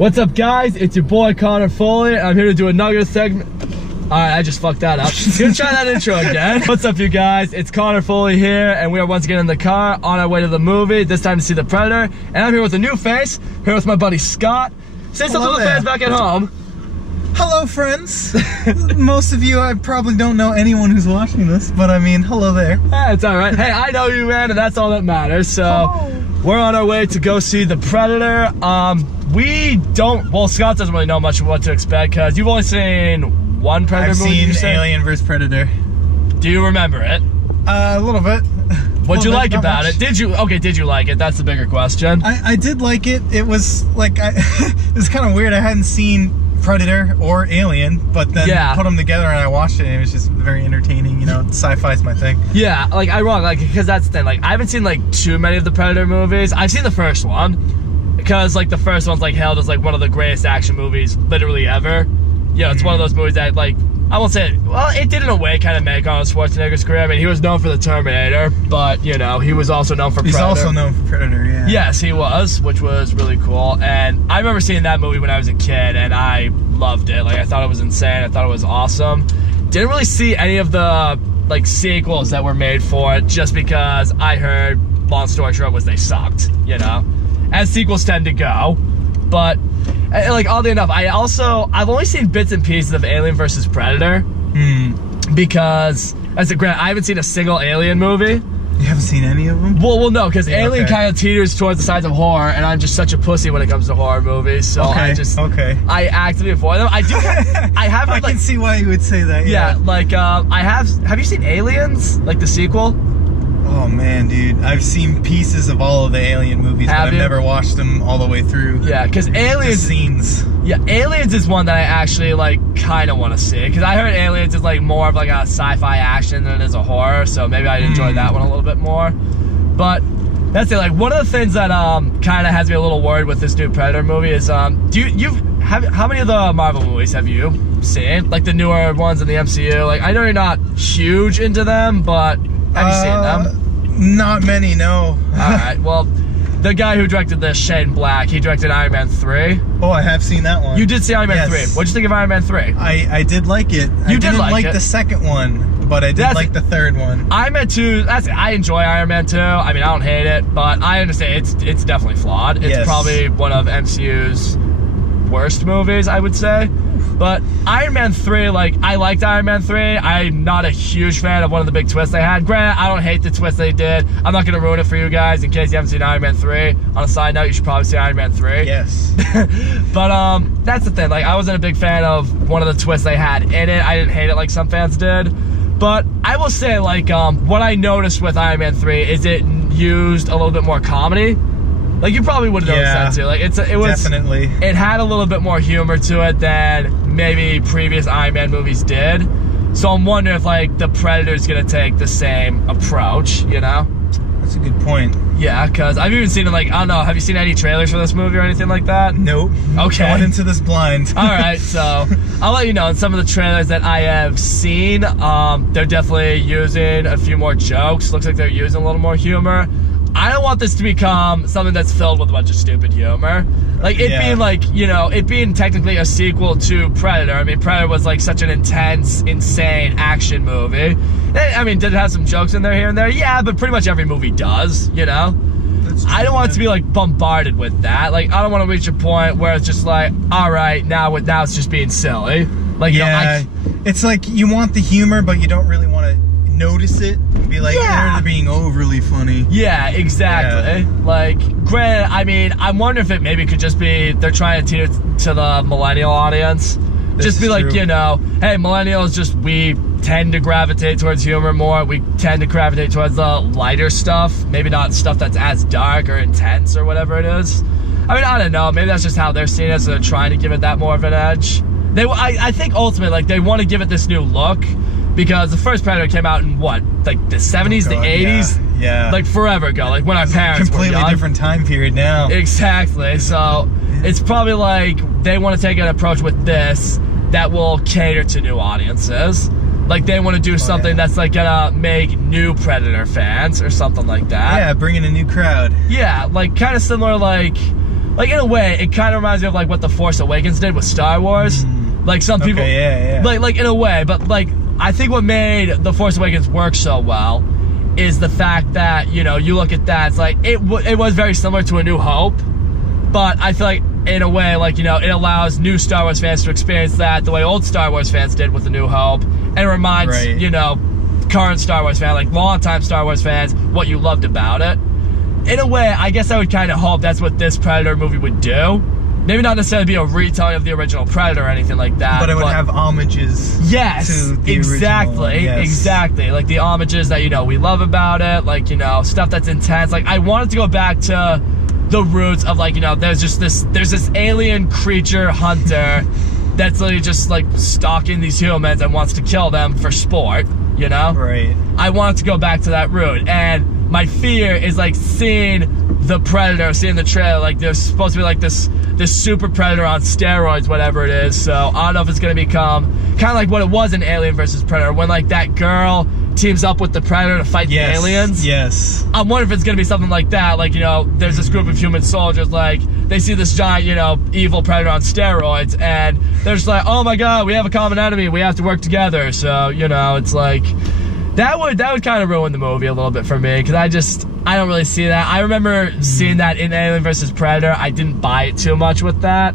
What's up, guys? It's your boy Connor Foley. I'm here to do another segment. Alright, I just fucked that up. Gonna try that intro again. What's up, you guys? It's Connor Foley here, and we are once again in the car on our way to the movie, this time to see The Predator. And I'm here with a new face, here with my buddy Scott. Say something to the fans back at home. Hello, friends. Most of you, I probably don't know anyone who's watching this, but I mean, hello there. It's alright. Hey, I know you, man, and that's all that matters. So, we're on our way to go see The Predator. Well, Scott doesn't really know much of what to expect, because you've only seen one Predator movie. I've seen Alien vs. Predator. Do you remember it? A little bit. What'd you like about it? Did you like it? That's the bigger question. I did like it. It was like, it was kind of weird. I hadn't seen Predator or Alien, but then put them together and I watched it and it was just very entertaining. You know, sci-fi's my thing. Yeah, like ironic, like, because that's the thing. Like, I haven't seen like too many of the Predator movies. I've seen the first one, because like the first one's like hailed as like one of the greatest action movies literally ever. You know, it's one of those movies that, like, I won't say, well, it did in a way kind of make Arnold Schwarzenegger's career. I mean, he was known for The Terminator, but, you know, he was also known for Predator. He's also known for Predator, yeah. Yes, he was, which was really cool. And I remember seeing that movie when I was a kid, and I loved it. Like, I thought it was insane. I thought it was awesome. Didn't really see any of the, like, sequels that were made for it, just because I heard, long story short, was they sucked, you know? As sequels tend to go. But, like, oddly enough, I've only seen bits and pieces of Alien vs. Predator. Because, as a grant, I haven't seen a single Alien movie. You haven't seen any of them? Well, no, because Alien kind of teeters towards the sides of horror, and I'm just such a pussy when it comes to horror movies. So I actively avoid them. I do. I have. I can see why you would say that. Yeah, like I have. Have you seen Aliens? Like the sequel? Oh man, dude, I've seen pieces of all of the Alien movies, but I've never watched them all the way through. Yeah, because Aliens scenes. Yeah, Aliens is one that I actually like kind of want to see, because I heard Aliens is like more of like a sci-fi action than it is a horror, so maybe I'd enjoy that one a little bit more. But that's it. Like, one of the things that kind of has me a little worried with this new Predator movie is how many of the Marvel movies have you seen? Like the newer ones in the MCU. Like, I know you're not huge into them, but have you seen them? Not many, no. Alright, well, the guy who directed this, Shane Black, he directed Iron Man 3. Oh, I have seen that one. You did see Iron Man 3. What'd you think of Iron Man 3? I did like it. I didn't like the second one, but I did like the third one. Iron Man 2, I enjoy Iron Man 2. I mean, I don't hate it, but I understand it's definitely flawed. It's probably one of MCU's worst movies, I would say. But Iron Man 3, like, I liked Iron Man 3. I'm not a huge fan of one of the big twists they had. Granted, I don't hate the twist they did. I'm not going to ruin it for you guys in case you haven't seen Iron Man 3. On a side note, you should probably see Iron Man 3. Yes. But that's the thing. Like, I wasn't a big fan of one of the twists they had in it. I didn't hate it like some fans did. But I will say, like, what I noticed with Iron Man 3 is it used a little bit more comedy. Like, you probably would have noticed that too. Like, it was definitely. It had a little bit more humor to it than maybe previous Iron Man movies did. So I'm wondering if, like, the Predator's gonna take the same approach, you know? That's a good point. Yeah, because I've even seen it, like, I don't know, have you seen any trailers for this movie or anything like that? Nope. Okay. I went into this blind. Alright, so I'll let you know, in some of the trailers that I have seen, they're definitely using a few more jokes. Looks like they're using a little more humor. I don't want this to become something that's filled with a bunch of stupid humor. Like, it being like, you know, it being technically a sequel to Predator. I mean, Predator was like such an intense, insane action movie. I mean, did it have some jokes in there here and there? Yeah, but pretty much every movie does, you know? I don't want it to be like bombarded with that. Like, I don't want to reach a point where it's just like, all right, now it's just being silly. Like, you know, it's like you want the humor, but you don't really want to notice it. Be like, they're being overly funny. Yeah, exactly. Like, granted, I mean, I'm wondering if it maybe could just be they're trying to teeter to the millennial audience. Just be like, you know, hey, millennials, we tend to gravitate towards humor more. We tend to gravitate towards the lighter stuff. Maybe not stuff that's as dark or intense or whatever it is. I mean, I don't know. Maybe that's just how they're seeing it, so they're trying to give it that more of an edge. I think ultimately, like, they want to give it this new look. Because the first Predator came out in what, like the 70s, the 80s? Yeah. Like forever ago, like when our parents were young. Completely different time period now. Exactly. So it's probably like they want to take an approach with this that will cater to new audiences. Like, they want to do something that's like gonna make new Predator fans or something like that. Yeah, bring in a new crowd. Yeah, like kind of similar, like like in a way, it kind of reminds me of like what The Force Awakens did with Star Wars. Like some people, like in a way, but like I think what made The Force Awakens work so well is the fact that, you know, you look at that, it's like it was very similar to A New Hope, but I feel like in a way, like, you know, it allows new Star Wars fans to experience that the way old Star Wars fans did with A New Hope, and it reminds, you know, current Star Wars fans, like longtime Star Wars fans, what you loved about it. In a way, I guess I would kind of hope that's what this Predator movie would do. Maybe not necessarily be a retelling of the original Predator or anything like that. But it would have homages to the exactly, original. Yes. Exactly. Like the homages that, you know, we love about it. Like, you know, stuff that's intense. Like, I wanted to go back to the roots of, like, you know, there's this alien creature hunter that's literally just, like, stalking these humans and wants to kill them for sport, you know? Right. I wanted to go back to that root. And my fear is, like, seeing the Predator, seeing the trailer, like there's supposed to be like this super Predator on steroids, whatever it is. So I don't know if it's gonna become kind of like what it was in Alien vs. Predator, when like that girl teams up with the Predator to fight the aliens. Yes. I'm wondering if it's gonna be something like that. Like, you know, there's this group of human soldiers, like they see this giant, you know, evil Predator on steroids, and they're just like, oh my god, we have a common enemy, we have to work together. So, you know, it's like that would kind of ruin the movie a little bit for me, because I don't really see that. I remember seeing that in Alien vs. Predator. I didn't buy it too much with that.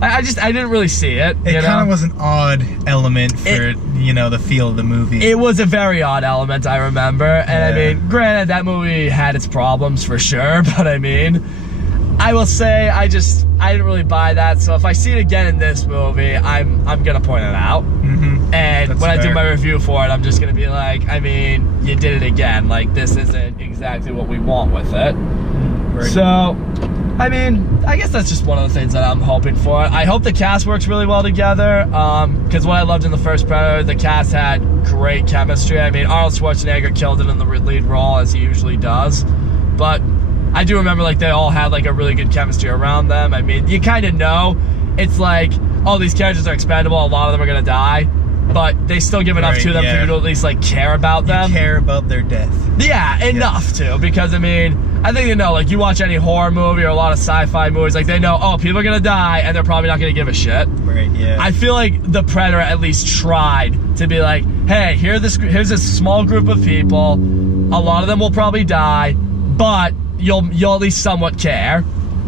I didn't really see it. It kind of was an odd element for, you know, the feel of the movie. It was a very odd element, I remember. And I mean, granted, that movie had its problems for sure, but I mean, I will say I didn't really buy that. So if I see it again in this movie, I'm gonna point it out. And when I do my review for it, I'm just gonna be like, I mean, you did it again. Like, this isn't exactly what we want with it. Right. So, I mean, I guess that's just one of the things that I'm hoping for. I hope the cast works really well together, because what I loved in the first Predator, the cast had great chemistry. I mean, Arnold Schwarzenegger killed it in the lead role, as he usually does. But I do remember, like, they all had, like, a really good chemistry around them. I mean, you kind of know, it's like, oh, these characters are expendable, a lot of them are gonna die, but they still give enough to them for you to at least, like, care about them. You care about their death. Yeah, enough to, because, I mean, I think, you know, like, you watch any horror movie or a lot of sci-fi movies, like, they know, oh, people are gonna die, and they're probably not gonna give a shit. Right, yeah. I feel like the Predator at least tried to be like, hey, here's this small group of people, a lot of them will probably die, but you'll at least somewhat care,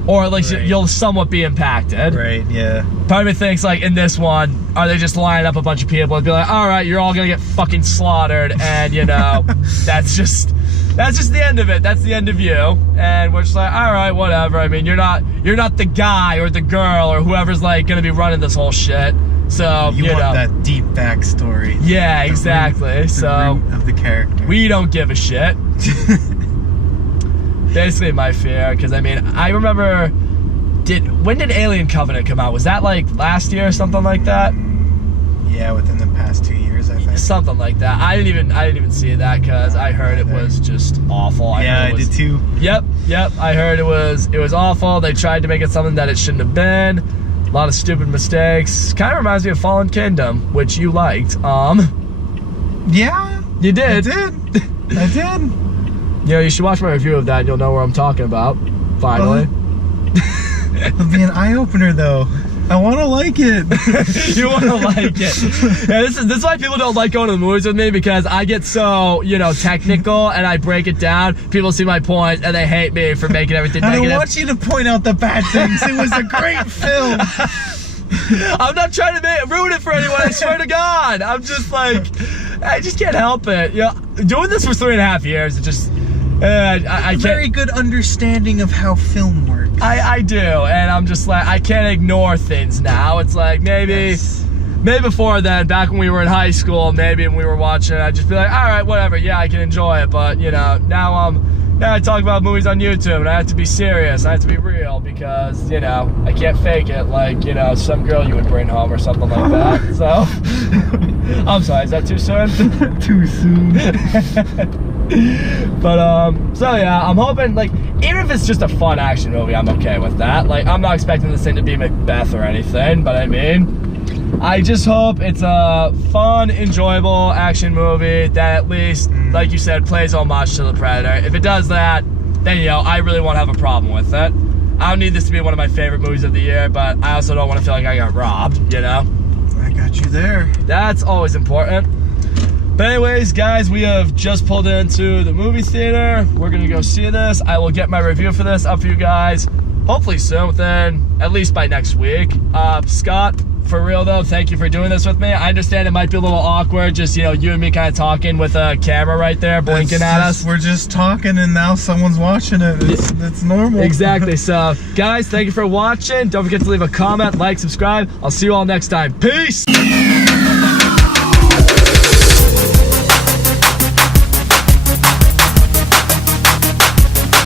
or at least you'll somewhat be impacted. Right, yeah. Part of me thinks, like, in this one, are they just lining up a bunch of people and be like, all right, you're all gonna get fucking slaughtered, and, you know, that's just the end of it. That's the end of you. And we're just like, all right, whatever. I mean, you're not the guy or the girl or whoever's, like, gonna be running this whole shit. So, you want know, that deep backstory. Yeah, exactly. The root of the character. We don't give a shit. Basically my fear, because I mean, I remember, when did Alien Covenant come out? Was that like last year or something like that? Yeah, within the past 2 years, I think. Something like that. I didn't even see that, because I heard it was just awful. I did too. Yep. I heard it was awful. They tried to make it something that it shouldn't have been. A lot of stupid mistakes. Kind of reminds me of Fallen Kingdom, which you liked. Yeah. You did. I did. You know, you should watch my review of that and you'll know what I'm talking about, finally. It'll be an eye-opener, though. I want to like it. You want to like it. Yeah, this is why people don't like going to the movies with me, because I get so, you know, technical and I break it down. People see my point and they hate me for making everything negative. I want you to point out the bad things. It was a great film. I'm not trying to ruin it for anyone, I swear to God. I'm just like, I just can't help it. You know, doing this for 3.5 years, it just... I can't, very good understanding of how film works. I do, and I'm just like, I can't ignore things now. It's like, maybe before then, back when we were in high school, maybe when we were watching it, I'd just be like, all right, whatever, yeah, I can enjoy it. But, you know, now I talk about movies on YouTube, and I have to be serious, I have to be real, because, you know, I can't fake it like, you know, some girl you would bring home or something like that. So, I'm sorry, is that too soon? Too soon. But so yeah, I'm hoping, like, even if it's just a fun action movie, I'm okay with that. Like, I'm not expecting this thing to be Macbeth or anything, but I mean, I just hope it's a fun, enjoyable action movie that at least, like you said, plays homage to the Predator. If it does that, then, you know, I really won't have a problem with it. I don't need this to be one of my favorite movies of the year, but I also don't want to feel like I got robbed, you know? I got you there. That's always important. But anyways, guys, we have just pulled into the movie theater. We're gonna go see this. I will get my review for this up for you guys, hopefully soon, within, at least by next week. Scott, for real though, thank you for doing this with me. I understand it might be a little awkward, just, you know, you and me kind of talking with a camera right there, blinking at us. We're just talking and now someone's watching it. It's normal. Exactly. So, guys, thank you for watching. Don't forget to leave a comment, like, subscribe. I'll see you all next time. Peace!